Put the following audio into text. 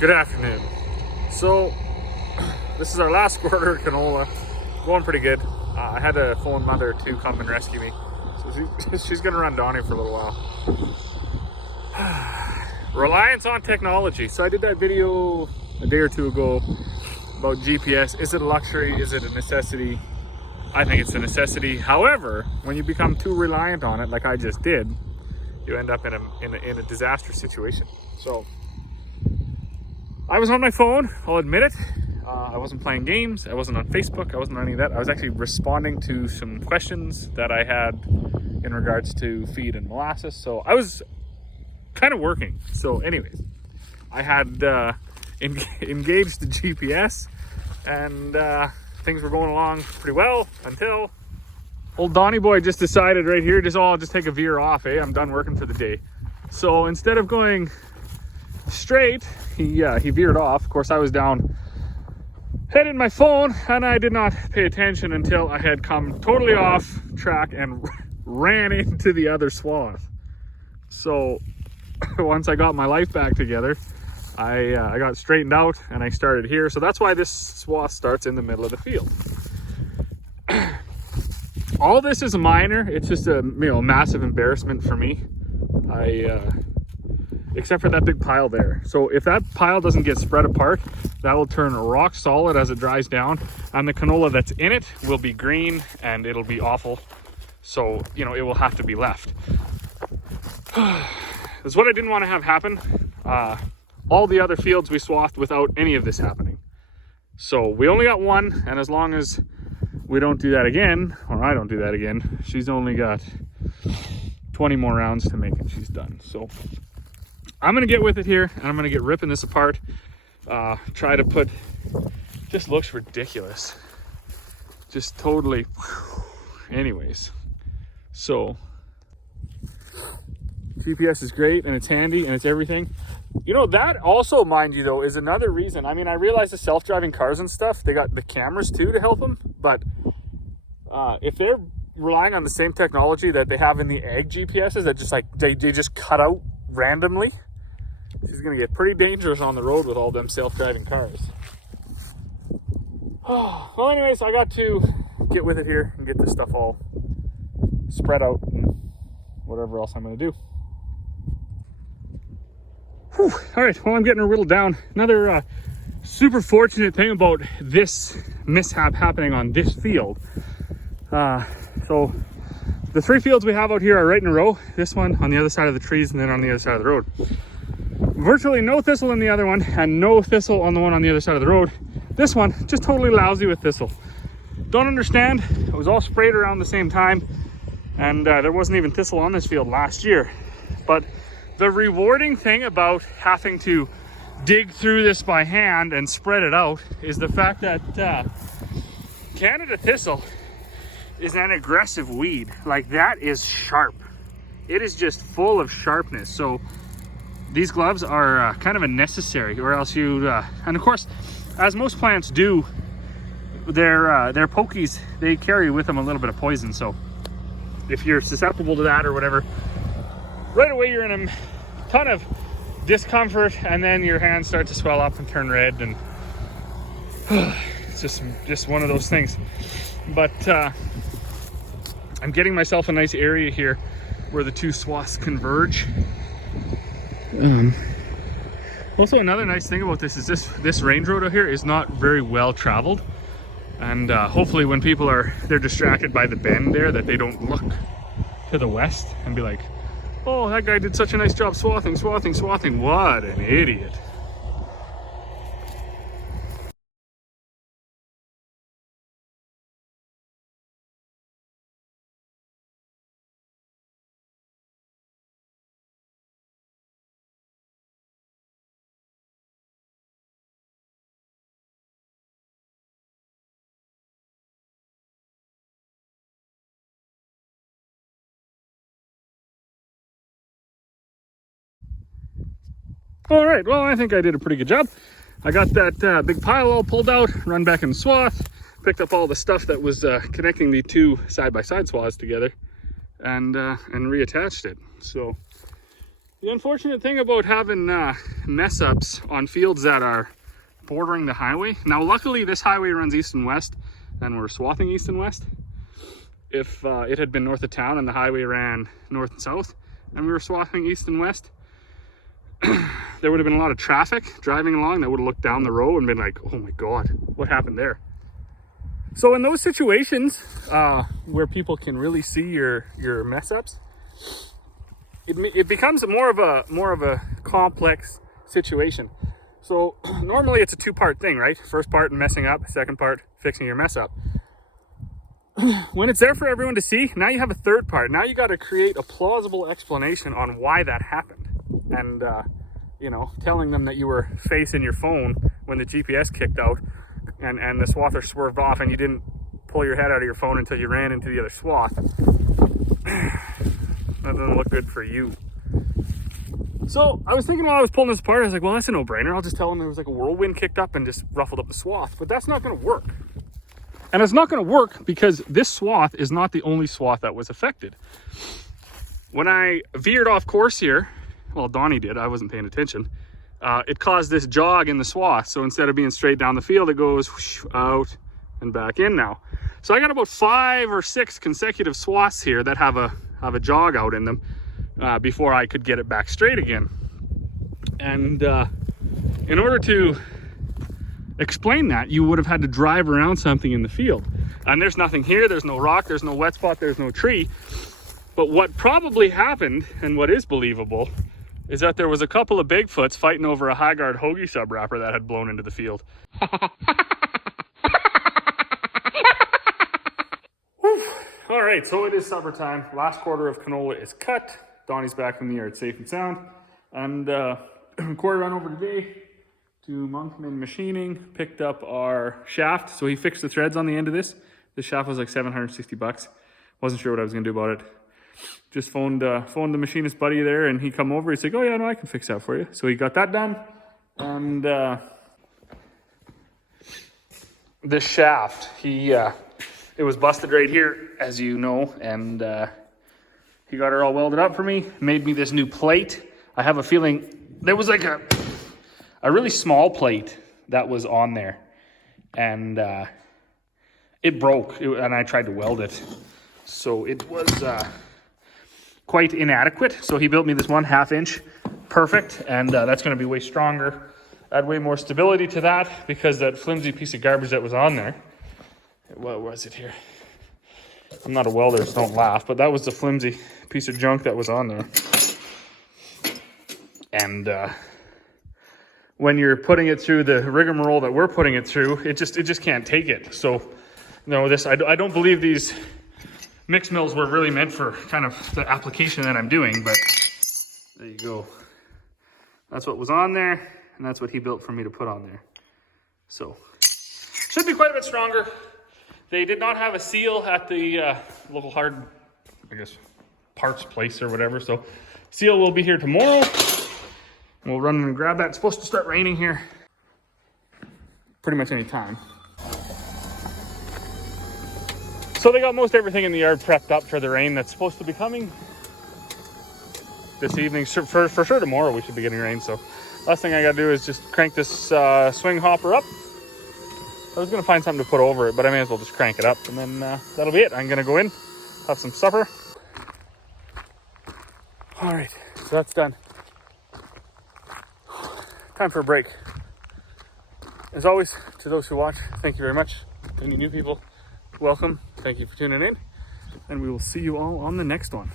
Good afternoon. So this is our last quarter of canola. Going pretty good. I had to phone Mother to come and rescue me. So she's gonna run Donnie for a little while. Reliance on technology. So I did that video a day or two ago about GPS. Is it a luxury? Is it a necessity? I think it's a necessity. However, when you become too reliant on it, like I just did, you end up in a disastrous situation. So I was on my phone, I'll admit it. I wasn't playing games, I wasn't on Facebook, I wasn't on any of that. I was actually responding to some questions that I had in regards to feed and molasses. So I was kind of working. So anyways, I had engaged the GPS and things were going along pretty well until old Donnie boy just decided right here, I'll just take a veer off, I'm done working for the day. So instead of going straight, he veered off. Of course, I was down headed my phone and I did not pay attention until I had come totally off track and ran into the other swath. So once I got my life back together, I got straightened out and I started here. So that's why this swath starts in the middle of the field. All this is minor. It's just a massive embarrassment for me. Except for that big pile there. So if that pile doesn't get spread apart, that will turn rock solid as it dries down, and the canola that's in it will be green and it'll be awful. So, it will have to be left. That's what I didn't want to have happen. All the other fields we swathed without any of this happening. So we only got one, and as long as we don't do that again, or I don't do that again, she's only got 20 more rounds to make and she's done. So I'm gonna get with it here and I'm gonna get ripping this apart. Try to put, just looks ridiculous. Just totally, anyways. So GPS is great and it's handy and it's everything. That also, mind you though, is another reason. I mean, I realize the self-driving cars and stuff, they got the cameras too to help them, but if they're relying on the same technology that they have in the ag GPSs that just they just cut out randomly, it's gonna get pretty dangerous on the road with all them self-driving cars. Well, anyways, I got to get with it here and get this stuff all spread out and whatever else I'm gonna do. Whew. All right, well, I'm getting a little down. Another super fortunate thing about this mishap happening on this field. So the three fields we have out here are right in a row. This one on the other side of the trees and then on the other side of the road. Virtually no thistle in the other one and no thistle on the one on the other side of the road. This one, just totally lousy with thistle. Don't understand. It was all sprayed around the same time and there wasn't even thistle on this field last year. But the rewarding thing about having to dig through this by hand and spread it out is the fact that Canada thistle is an aggressive weed. Like, that is sharp. It is just full of sharpness. So these gloves are kind of a necessary, or else you and of course, as most plants do, their pokies, they carry with them a little bit of poison. So if you're susceptible to that or whatever, right away you're in a ton of discomfort, and then your hands start to swell up and turn red, and it's just one of those things. But I'm getting myself a nice area here where the two swaths converge. Also, another nice thing about this is this range road out here is not very well traveled, and hopefully when people they're distracted by the bend there, that they don't look to the west and be like, oh, that guy did such a nice job swathing. What an idiot. All right, well, I think I did a pretty good job. I got that big pile all pulled out, run back in the swath, picked up all the stuff that was connecting the two side-by-side swaths together, and reattached it. So The unfortunate thing about having mess ups on fields that are bordering the highway. Now, luckily this highway runs east and west and we're swathing east and west. If it had been north of town and the highway ran north and south and we were swathing east and west, there would have been a lot of traffic driving along that would have looked down the road and been like, oh my God, what happened there? So in those situations where people can really see your mess ups, it becomes more of a complex situation. So normally it's a two-part thing, right? First part messing up, second part fixing your mess up. When it's there for everyone to see, now you have a third part. Now you got to create a plausible explanation on why that happened. And, you know, telling them that you were facing your phone when the GPS kicked out and the swather swerved off and you didn't pull your head out of your phone until you ran into the other swath. That doesn't look good for you. So I was thinking while I was pulling this apart, I was like, well, that's a no-brainer. I'll just tell them there was like a whirlwind kicked up and just ruffled up the swath. But that's not going to work. And it's not going to work because this swath is not the only swath that was affected. When I veered off course here, well, Donnie did, I wasn't paying attention, it caused this jog in the swath. So instead of being straight down the field, it goes whoosh, out and back in now. So I got about 5 or 6 consecutive swaths here that have a jog out in them before I could get it back straight again. And in order to explain that, you would have had to drive around something in the field. And there's nothing here, there's no rock, there's no wet spot, there's no tree. But what probably happened, and what is believable, is that there was a couple of Bigfoots fighting over a high-guard hoagie sub-wrapper that had blown into the field. All right, so it is supper time. Last quarter of canola is cut. Donnie's back from the yard safe and sound. And Corey ran over today to Monkman Machining, picked up our shaft. So he fixed the threads on the end of this. This shaft was like $760. Wasn't sure what I was gonna do about it. Just phoned the machinist buddy there and he come over. He's like, oh yeah, no, I can fix that for you. So he got that done. And this shaft, it was busted right here, as you know, and he got her all welded up for me, made me this new plate. I have a feeling there was like a really small plate that was on there, and it broke, and I tried to weld it. So it was quite inadequate. So he built me this 1/2 inch, perfect, and that's gonna be way stronger. Add way more stability to that because that flimsy piece of garbage that was on there, what was it here? I'm not a welder, so don't laugh, but that was the flimsy piece of junk that was on there. And when you're putting it through the rigmarole that we're putting it through, it just can't take it. So, you know, I don't believe these mix mills were really meant for kind of the application that I'm doing, but there you go. That's what was on there, and that's what he built for me to put on there. So, should be quite a bit stronger. They did not have a seal at the local hard, I guess, parts place or whatever. So seal will be here tomorrow. We'll run and grab that. It's supposed to start raining here pretty much any time. So they got most everything in the yard prepped up for the rain that's supposed to be coming this evening. For sure tomorrow we should be getting rain. So last thing I got to do is just crank this swing hopper up. I was going to find something to put over it, but I may as well just crank it up, and then that'll be it. I'm going to go in, have some supper. All right, so that's done. Time for a break. As always, to those who watch, thank you very much. Any new people, welcome. Thank you for tuning in, and we will see you all on the next one.